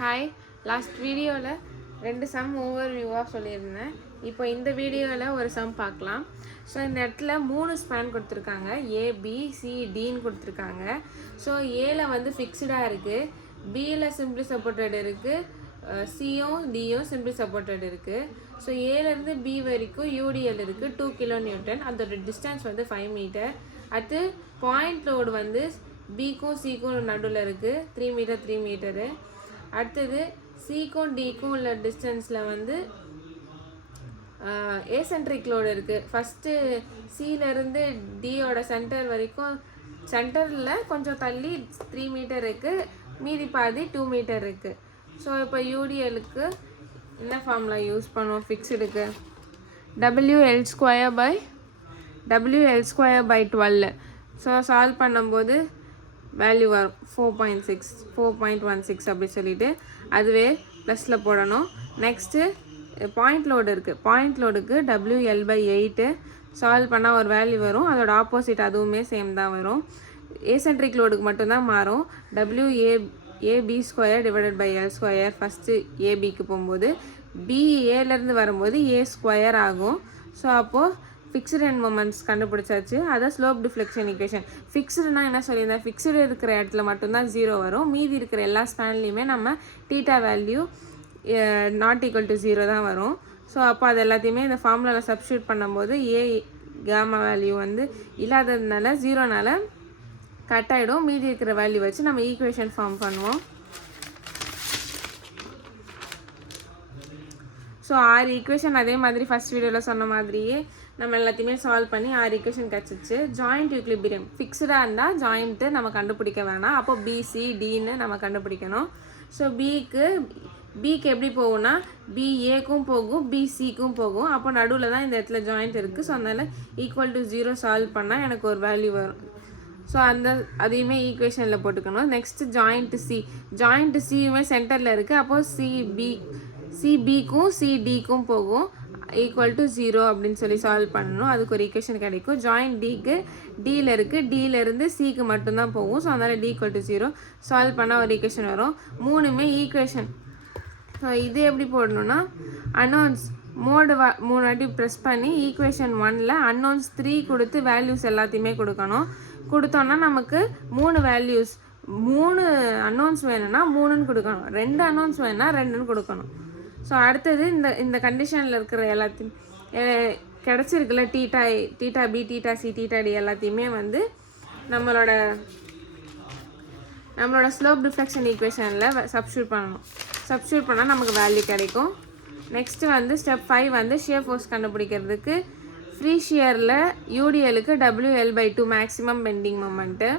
Hi, last வீடியோவில் 2 some over வியூவாக சொல்லியிருந்தேன். இப்போ இந்த வீடியோவில் ஒரு சம் பார்க்கலாம். ஸோ இந்த இடத்துல 3 ஸ்பேன் கொடுத்துருக்காங்க. ஏபிசிடின்னு கொடுத்துருக்காங்க. ஸோ ஏல வந்து ஃபிக்ஸ்டாக இருக்குது, பியில் சிம்பிளி சப்போர்ட்டட் இருக்குது, சியும் டியும் சிம்பிளி சப்போர்ட்டட் இருக்குது. ஸோ ஏலேருந்து பி வரைக்கும் யூடிஎல் இருக்குது 2 kN. அதோட டிஸ்டன்ஸ் வந்து 5 மீட்டர். அடுத்து பாயிண்ட் லோடு வந்து பிக்கும் சிக்கும் நடுவில் இருக்குது 3 மீட்டர் 3 மீட்டரு. அடுத்தது சிக்கும் டிக்கும் உள்ள டிஸ்டன்ஸில் வந்து ஏசென்ட்ரிக் லோடு இருக்குது. ஃபஸ்ட்டு சியிலேருந்து டியோட சென்டர் வரைக்கும், சென்டரில் கொஞ்சம் தள்ளி 3 மீட்டர் இருக்குது, மீதி பாதி 2 மீட்டர் இருக்குது. ஸோ இப்போ யூடிஎலுக்கு என்ன ஃபார்முலா யூஸ் பண்ணுவோம்? ஃபிக்ஸ்டுக்கு WL²/12. ஸோ சால்வ் பண்ணும்போது வேல்யூ வரும் 4.16 அப்படி சொல்லிட்டு அதுவே ப்ளஸில் போடணும். நெக்ஸ்ட்டு பாயிண்ட் லோடு இருக்குது. பாயிண்ட் லோடுக்கு WL/8 சால்வ் பண்ணால் ஒரு வேல்யூ வரும், அதோட ஆப்போசிட் அதுவுமே சேம் தான் வரும். ஏசென்ட்ரிக் லோடுக்கு மட்டும்தான் மாறும். WAB²/L². ஃபஸ்ட்டு ஏபிக்கு போகும்போது பி ஏலேருந்து வரும்போது A² ஆகும். ஸோ அப்போது ஃபிக்ஸ்டு எண்ட் மொமெண்ட்ஸ் கண்டுபிடிச்சாச்சு. அதான் ஸ்லோப் டிஃப்ளெக்ஷன் ஈக்குவேஷன். ஃபிக்ஸ்டுனா என்ன சொல்லியிருந்தேன்? ஃபிக்ஸ்டு இருக்கிற இடத்துல மட்டும்தான் 0 வரும், மீதி இருக்கிற எல்லா ஸ்பேன்லேயுமே நம்ம தீட்டா வேல்யூ ≠0 தான் வரும். ஸோ அப்போ அது எல்லாத்தையுமே இந்த ஃபார்முலாவில் சப்ஸ்டியூட் பண்ணும்போது காமா வேல்யூ வந்து இல்லாததுனால 0னால கட் ஆகிடும். மீதி இருக்கிற வேல்யூ வச்சு நம்ம ஈக்குவேஷன் ஃபார்ம் பண்ணுவோம். ஸோ 6 ஈக்குவேஷன் அதே மாதிரி ஃபஸ்ட் வீடியோவில் சொன்ன மாதிரியே நம்ம எல்லாத்தையுமே சால்வ் பண்ணி 6 ஈக்குவேஷன் கிடச்சிச்சு. ஜாயிண்ட் ஈக்லிபிரியம் ஃபிக்ஸ்டாக இருந்தால் ஜாயிண்ட்டு நம்ம கண்டுபிடிக்க வேணாம், அப்போ BCDன்னு நம்ம கண்டுபிடிக்கணும். ஸோ பிக்கு எப்படி போகும்னா BAக்கும் போகும் BCக்கும் போகும், அப்போ நடுவில் தான் இந்த இடத்துல ஜாயிண்ட் இருக்குது. ஸோ அதனால் =0 சால்வ் பண்ணால் எனக்கு ஒரு வேல்யூ வரும். ஸோ அதையுமே ஈக்குவேஷனில் போட்டுக்கணும். நெக்ஸ்ட்டு ஜாயிண்ட் சியுமே சென்டரில் இருக்குது, அப்போது சிபிக்கும் சிடிக்கும் போகும் =0 அப்படின்னு சொல்லி சால்வ் பண்ணணும். அதுக்கு ஒரு ஈக்குவேஷன் கிடைக்கும். ஜாயிண்ட் டிக்கு டியில் இருக்குது, டியிலேருந்து சிக்கு மட்டும்தான் போகும். ஸோ அதனால் D=0 சால்வ் பண்ணால் ஒரு ஈக்குவேஷன் வரும். மூணுமே ஈக்குவேஷன். ஸோ இது எப்படி போடணுன்னா அன்னோன்ஸ் மோடு 3 வாட்டி ப்ரெஸ் பண்ணி ஈக்குவேஷன் 1ல் அன்னோன்ஸ் 3 கொடுத்து வேல்யூஸ் எல்லாத்தையுமே கொடுக்கணும். கொடுத்தோன்னா நமக்கு 3 வேல்யூஸ், 3 அன்னோன்ஸ் வேணும்னா 3ன்னு கொடுக்கணும், 2 அன்னோன்ஸ் வேணும்னா 2ன்னு கொடுக்கணும். ஸோ அடுத்தது இந்த கண்டிஷனில் இருக்கிற எல்லாத்தையும் கிடச்சிருக்குல்ல, theta B theta C theta D எல்லாத்தையுமே வந்து நம்மளோட ஸ்லோப் டிஃப்ளெக்ஷன் ஈக்குவேஷனில் சப்ஸ்டியூட் பண்ணணும். சப்ஸ்டியூட் பண்ணால் நமக்கு வேல்யூ கிடைக்கும். நெக்ஸ்ட்டு வந்து ஸ்டெப் 5 வந்து ஷியர் ஃபோர்ஸ் கண்டுபிடிக்கிறதுக்கு ஃப்ரீ ஷியரில் யூடிஎலுக்கு WL/2 maximum bending moment,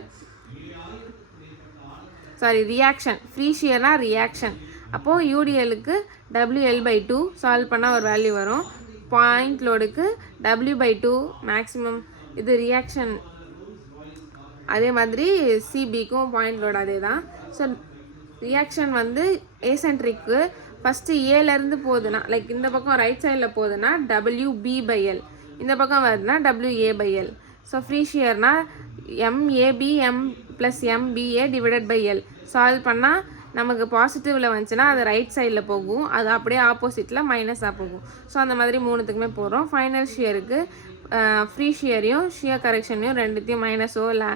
reaction. Free ஷியர்னா ரியாக்ஷன். அப்போது யூடிஎலுக்கு WL/2 சால்வ் பண்ணால் ஒரு வேல்யூ வரும். பாயிண்ட் லோடுக்கு W/2 மேக்ஸிமம், இது ரியாக்ஷன். அதே மாதிரி சிபிக்கும் பாயிண்ட் லோடு அதே தான். ஸோ ரியாக்ஷன் வந்து ஏசென்ட்ரிக்கு ஃபஸ்ட்டு ஏலேருந்து போகுதுன்னா, லைக் இந்த பக்கம் ரைட் சைடில் போகுதுன்னா WB/L, இந்த பக்கம் வருதுன்னா WA/L. So free ஷியர்னா MABM+MBA/L solve பண்ணால் நமக்கு பாசிட்டிவில் வந்துச்சுன்னா அது ரைட் சைடில் போகும், அது அப்படியே ஆப்போசிட்டில் மைனஸாக போகும். ஸோ அந்த மாதிரி 3த்துக்குமே போகிறோம். ஃபைனல் ஷியருக்கு ஃப்ரீ ஷியரையும் ஷியர் கரெக்ஷனையும் ரெண்டுத்தையும் மைனஸோ இல்லை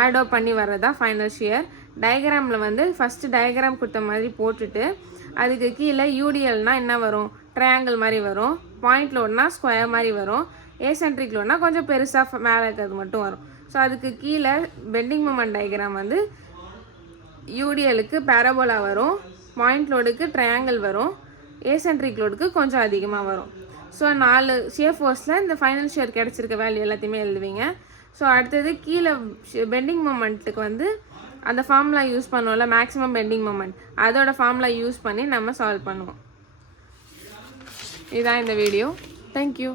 ஆடோ பண்ணி வர்றதா ஃபைனல் ஷியர். டயக்ராமில் வந்து ஃபஸ்ட்டு டயக்ராம் கொடுத்த மாதிரி போட்டுட்டு அதுக்கு கீழே யூடிஎல்னால் என்ன வரும்? ட்ரையாங்கிள் மாதிரி வரும். பாயிண்ட் லோடுனா ஸ்கொயர் மாதிரி வரும். ஏசென்ட்ரிக் லோடுனா கொஞ்சம் பெருசாக மேலே இருக்கிறது மட்டும் வரும். ஸோ அதுக்கு கீழே பெண்டிங் மொமெண்ட் டயக்ராம் வந்து யூடிஎலுக்கு பேரபோலா வரும், பாயிண்ட் லோடுக்கு ட்ரையாங்கிள் வரும், ஏசென்ட்ரிக் லோடுக்கு கொஞ்சம் அதிகமாக வரும். ஸோ 4 ஷியர் ஃபோர்ஸில் இந்த ஃபைனல் ஷியர் கிடச்சிருக்க வேல்யூ எல்லாத்தையுமே எழுதுவீங்க. ஸோ அடுத்தது கீழே பெண்டிங் மொமெண்ட்டுக்கு வந்து அந்த ஃபார்முலா யூஸ் பண்ணுவோம்ல, மேக்ஸிமம் பெண்டிங் மொமெண்ட், அதோட ஃபார்முலா யூஸ் பண்ணி நம்ம சால்வ் பண்ணுவோம். இதுதான் இந்த வீடியோ. தேங்க்யூ.